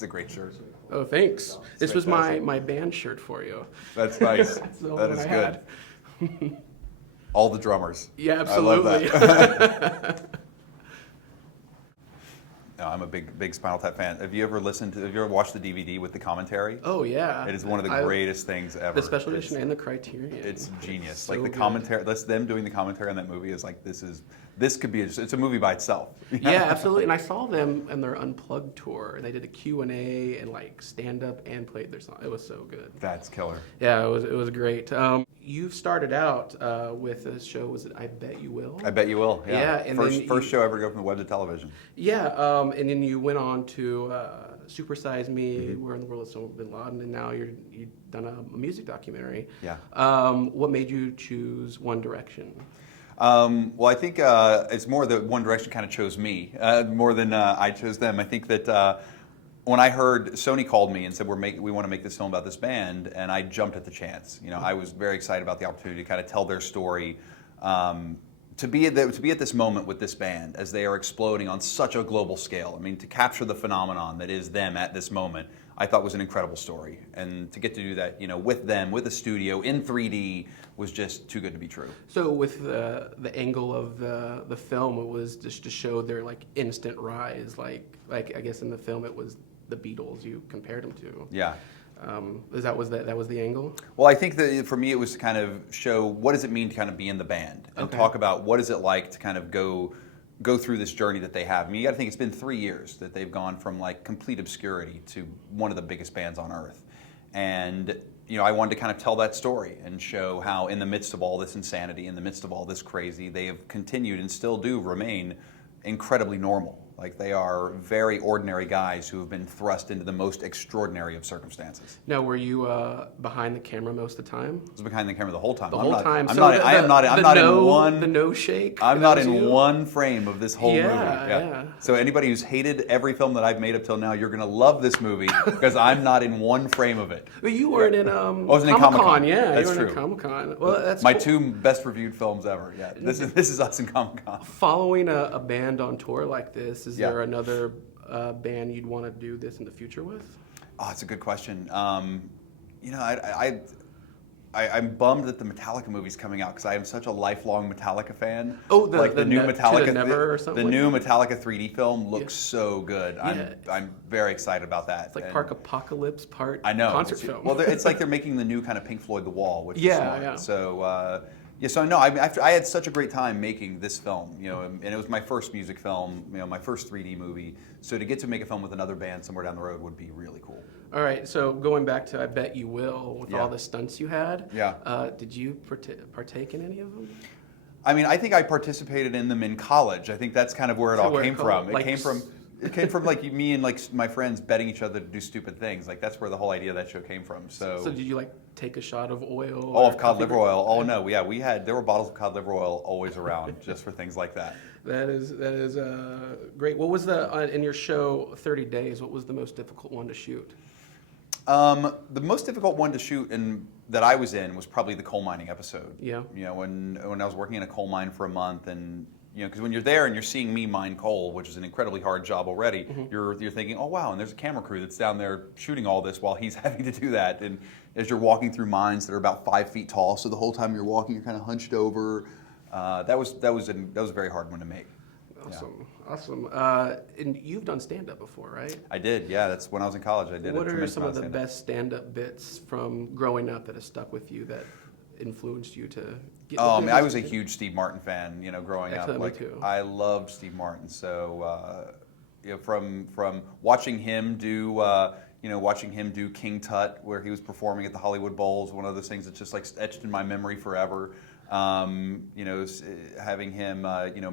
It's a great shirt. Oh, thanks. This was my band shirt for you. That's nice. That's the That one is I good. had. All the drummers. Yeah, absolutely. I love that. No, I'm a big Spinal Tap fan. Have you ever watched the DVD with the commentary? Oh yeah. It is one of the greatest things ever. The special edition and the Criterion. It's genius. So like the good. commentary, that's them doing the commentary on that movie is like this could be it's a movie by itself. Yeah, absolutely. And I saw them in their Unplugged tour, and they did a Q&A and like stand up and played their song. It was so good. That's killer. Yeah, it was great. You started out with a show. Was it I Bet You Will? I Bet You Will. Yeah. Yeah, and first show ever to go from the web to television. Yeah, and then you went on to Super Size Me, Where in the World is Osama Bin Laden, and now you've done a music documentary. Yeah. What made you choose One Direction? Well, I think it's more that One Direction kind of chose me more than I chose them. I think that when I heard Sony called me and said we want to make this film about this band, and I jumped at the chance. You know, I was very excited about the opportunity to kind of tell their story. To be at this moment with this band as they are exploding on such a global scale. I mean, to capture the phenomenon that is them at this moment, I thought was an incredible story. And to get to do that, you know, with them, with a studio in 3D, was just too good to be true. So with the angle of the film, it was just to show their like instant rise. Like I guess in the film it was the Beatles you compared them to. Yeah. That was the angle? Well, I think that for me it was to kind of show what does it mean to kind of be in the band and talk about what is it like to kind of go through this journey that they have. I mean, you got to think it's been 3 years that they've gone from like complete obscurity to one of the biggest bands on earth. And you know, I wanted to kind of tell that story and show how in the midst of all this insanity, in the midst of all this crazy, they have continued and still do remain incredibly normal. Like they are very ordinary guys who have been thrust into the most extraordinary of circumstances. Now, were you behind the camera most of the time? I was behind the camera the whole time. The whole time. I'm not in one. The no shake. I'm not in one frame of this whole movie. Yeah. So anybody who's hated every film that I've made up till now, you're gonna love this movie because I'm not in one frame of it. But you weren't in I wasn't in Comic-Con. Yeah, That's you weren't true. in Comic-Con. Well, that's my cool. 2 best reviewed films ever. Yeah, this is us in Comic-Con. Following a band on tour like this, is Yeah. there another band you'd want to do this in the future with? Oh, that's a good question. You know, I'm bummed that the Metallica movie's coming out because I am such a lifelong Metallica fan. Oh, like the new Metallica, the Never or something. The like new that? Metallica 3D film looks so good. Yeah. I'm very excited about that. It's like part apocalypse, part I know concert film. Well, it's like they're making the new kind of Pink Floyd The Wall, which is smart. Yeah. So. So no, I had such a great time making this film, you know, and it was my first music film, you know, my first 3D movie. So to get to make a film with another band somewhere down the road would be really cool. All right, so going back to I Bet You Will, with all the stunts you had, did you partake in any of them? I mean, I think I participated in them in college. I think that's kind of where it all came from. It came from like me and like my friends betting each other to do stupid things. Like that's where the whole idea of that show came from. So did you like take a shot of oil? Oh, of cod liver oil. Oh no, yeah, there were bottles of cod liver oil always around just for things like that. That is great. What was in your show 30 Days? What was the most difficult one to shoot? The most difficult one to shoot that I was in was probably the coal mining episode. Yeah. You know, when I was working in a coal mine for a month, and you know, because when you're there and you're seeing me mine coal, which is an incredibly hard job already, you're thinking, oh wow, and there's a camera crew that's down there shooting all this while he's having to do that. And as you're walking through mines that are about 5 feet tall, so the whole time you're walking, you're kind of hunched over. That was a very hard one to make. Awesome. And you've done stand-up before, right? I did, yeah. That's when I was in college. I did. What are some of the best stand-up bits from growing up that have stuck with you that influenced you to get? Oh, I mean, I was a huge Steve Martin fan. You know, growing up, Me too. I loved Steve Martin. So, you know, from watching him do. Watching him do King Tut, where he was performing at the Hollywood Bowls, one of those things that's just like etched in my memory forever. Having him,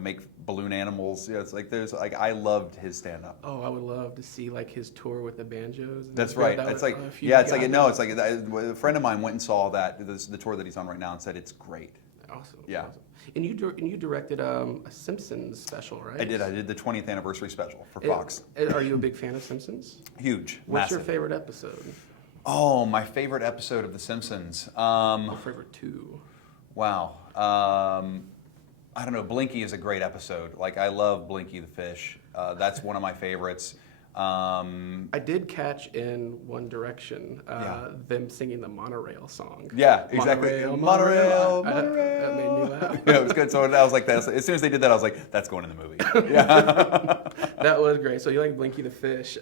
make balloon animals. It's like I loved his stand-up. Oh, I would love to see like his tour with the banjos. That's right. It's like a friend of mine went and saw the tour that he's on right now and said it's great. Awesome. Yeah. Awesome. And you directed a Simpsons special, right? I did. I did the 20th anniversary special for Fox. Are you a big fan of Simpsons? Huge. What's massive. your favorite episode? Oh, my favorite episode of The Simpsons. My favorite 2. Wow. I don't know. Blinky is a great episode. Like, I love Blinky the fish. That's one of my favorites. I did catch in One Direction Yeah. them singing the monorail song. Yeah, exactly. Monorail. Monorail. That made me laugh. Yeah, it was good. So I was like, as soon as they did that, I was like, that's going in the movie. Yeah. That was great. So you like Blinky the Fish.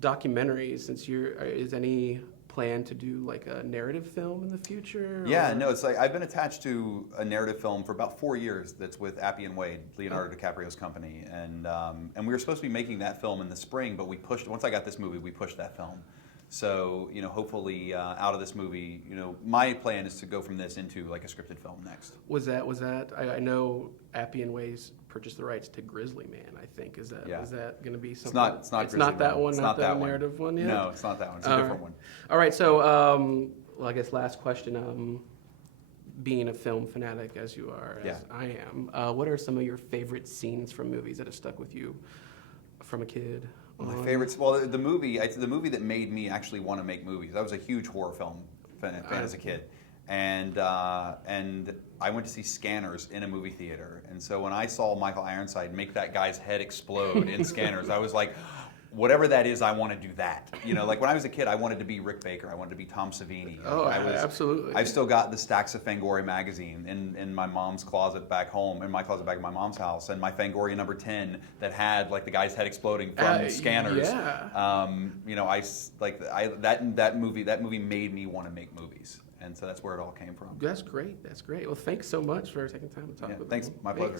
Documentaries, since is any plan to do like a narrative film in the future? Yeah, or? no, it's like I've been attached to a narrative film for about 4 years that's with Appy and Wade, Leonardo DiCaprio's company. And we were supposed to be making that film in the spring, but once I got this movie, we pushed that film. So, hopefully out of this movie, my plan is to go from this into like a scripted film next. Was that? I know Appy and Ways purchased the rights to Grizzly Man. I think is that going to be something? It's not. It's Grizzly not that Man. one. It's not that the narrative one. Yeah. No, it's not that one. It's a different one. All right. So, well, I guess last question. Being a film fanatic as you are, as I am, what are some of your favorite scenes from movies that have stuck with you from a kid? My favorites. Well, the movie that made me actually want to make movies. I was a huge horror film fan as a kid, and I went to see Scanners in a movie theater. And so when I saw Michael Ironside make that guy's head explode in Scanners, I was like, whatever that is, I want to do that. Like when I was a kid, I wanted to be Rick Baker. I wanted to be Tom Savini. Absolutely. I've still got the stacks of Fangoria Magazine in my mom's closet back home, in my closet back at my mom's house, and my Fangoria number 10 that had like the guy's head exploding from Scanners. Yeah. That movie made me want to make movies. And so that's where it all came from. That's great. Well, thanks so much for taking time to talk with me. Thanks. My pleasure.